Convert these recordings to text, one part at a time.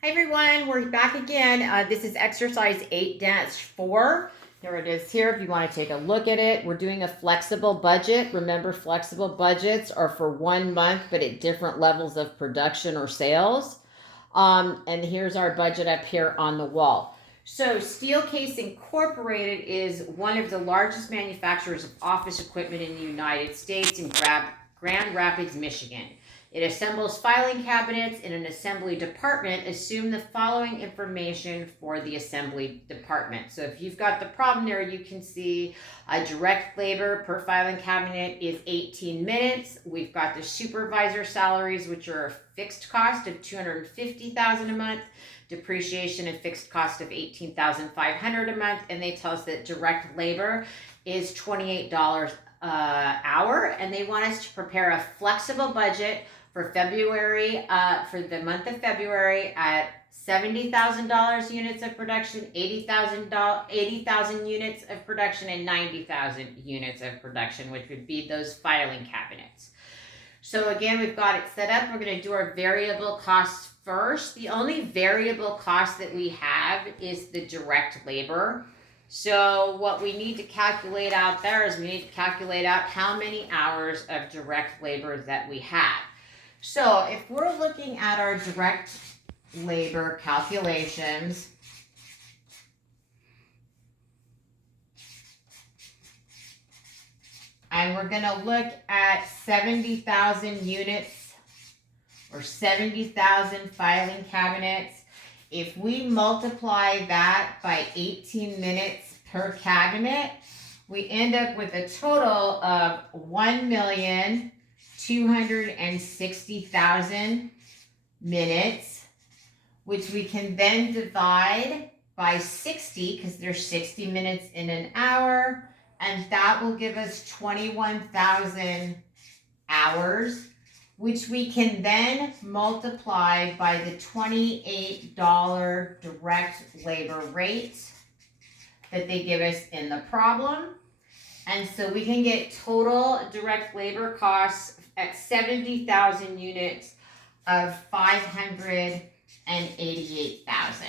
Hi everyone, we're back again. This is exercise 8-4. There it is here if you want to take a look at it. We're doing a flexible budget. Remember, flexible budgets are for 1 month, but at different levels of production or sales. And here's our budget up here on the wall. So Steelcase Incorporated is one of the largest manufacturers of office equipment in the United States in Grand Rapids, Michigan. It assembles filing cabinets in an assembly department. Assume the following information for the assembly department. So if you've got the problem there, you can see direct labor per filing cabinet is 18 minutes. We've got the supervisor salaries, which are a fixed cost of $250,000 a month, depreciation and fixed cost of $18,500 a month, and they tell us that direct labor is $28 hour, and they want us to prepare a flexible budget for February, for the month of February at $70,000 units of production, 80,000 units of production, and 90,000 units of production, which would be those filing cabinets. So again, we've got it set up. We're going to do our variable costs first. The only variable cost that we have is the direct labor. So what we need to calculate out there is we need to calculate out how many hours of direct labor that we have. So if we're looking at our direct labor calculations, and we're going to look at 70,000 units or 70,000 filing cabinets. If we multiply that by 18 minutes per cabinet, we end up with a total of 1,260,000 minutes, which we can then divide by 60 because there's 60 minutes in an hour, and that will give us 21,000 hours, which we can then multiply by the $28 direct labor rate that they give us in the problem. And so we can get total direct labor costs at 70,000 units of 588,000.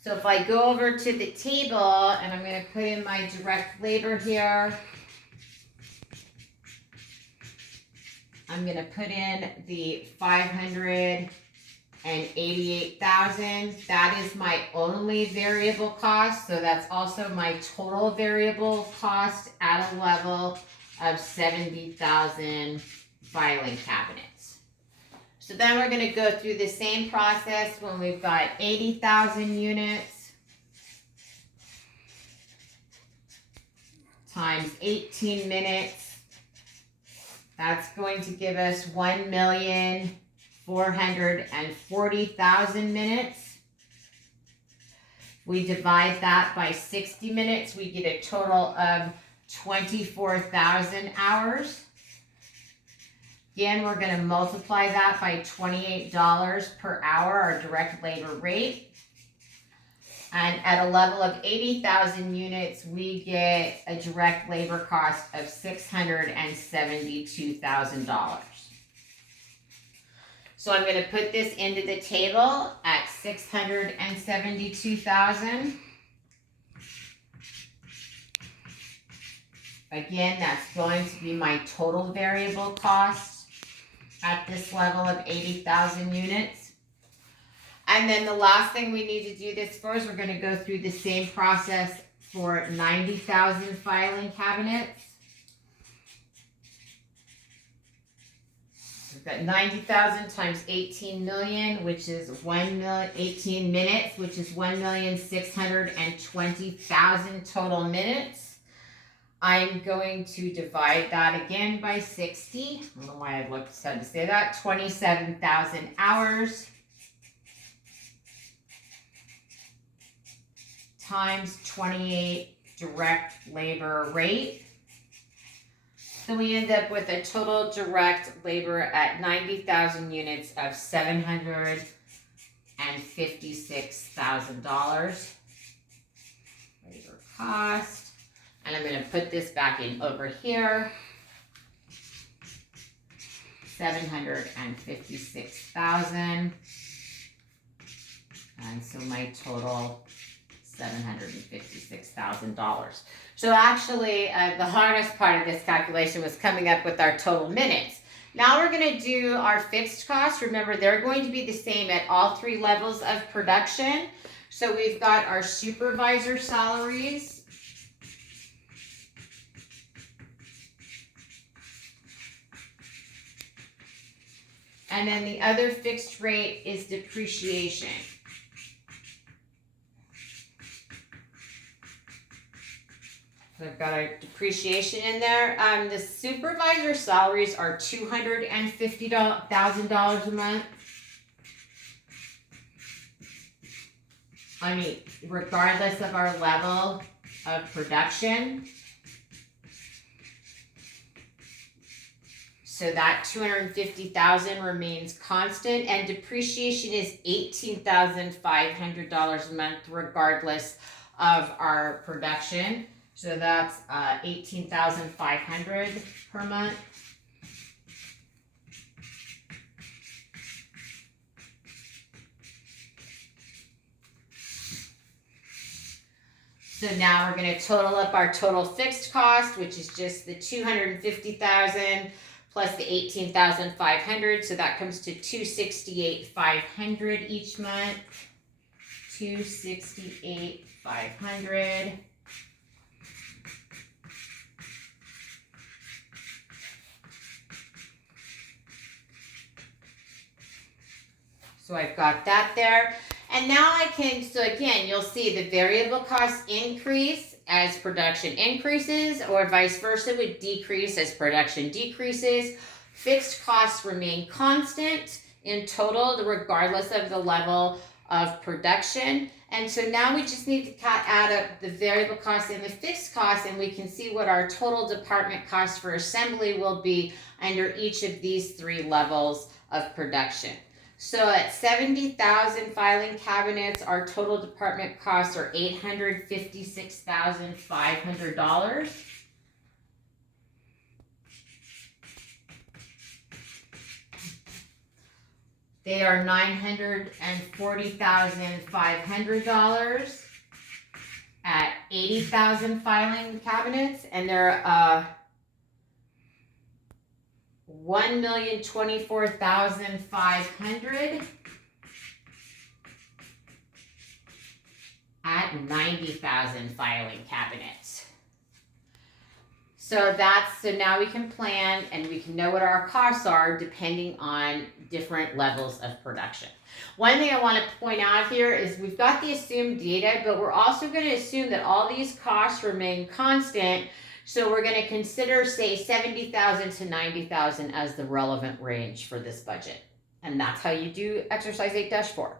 So if I go over to the table and I'm going to put in my direct labor here, I'm going to put in the 588,000. That is my only variable cost. So that's also my total variable cost at a level of 70,000 filing cabinets. So then we're going to go through the same process when we've got 80,000 units times 18 minutes. That's going to give us 1,440,000 minutes. We divide that by 60 minutes, we get a total of 24,000 hours. Again, we're going to multiply that by $28 per hour, our direct labor rate. And at a level of 80,000 units, we get a direct labor cost of $672,000. So I'm going to put this into the table at 672,000. Again, that's going to be my total variable cost at this level of 80,000 units. And then the last thing we need to do this for is we're going to go through the same process for 90,000 filing cabinets. We've got 90,000 times 18 million, which is 18 minutes, which is 1,620,000 total minutes. I'm going to divide that again by 60. I don't know why I said to say that. 27,000 hours times 28 direct labor rate. So we end up with a total direct labor at 90,000 units of $756,000. Labor cost. And I'm going to put this back in over here. $756,000. And so my total, $756,000. So actually, the hardest part of this calculation was coming up with our total minutes. Now we're going to do our fixed costs. Remember, they're going to be the same at all three levels of production. So we've got our supervisor salaries. And then the other fixed rate is depreciation. So I've got our depreciation in there. The supervisor salaries are $250,000 a month. I mean, regardless of our level of production. So that $250,000 remains constant, and depreciation is $18,500 a month, regardless of our production. So that's $18,500 per month. So now we're going to total up our total fixed cost, which is just the $250,000 plus the $18,500. So that comes to $268,500 each month. $268,500. So I've got that there. And now I can, so again, you'll see the variable costs increase as production increases, or vice versa would decrease as production decreases. Fixed costs remain constant in total, regardless of the level of production. And so now we just need to add up the variable costs and the fixed costs, and we can see what our total department cost for assembly will be under each of these three levels of production. So at 70,000 filing cabinets, our total department costs are $856,500. They are $940,500 at 80,000 filing cabinets, and they're $1,024,500 at 90,000 filing cabinets. So now we can plan and we can know what our costs are depending on different levels of production. One thing I want to point out here is we've got the assumed data, but we're also going to assume that all these costs remain constant. So we're going to consider, say, 70,000 to 90,000 as the relevant range for this budget. And that's how you do exercise 8-4.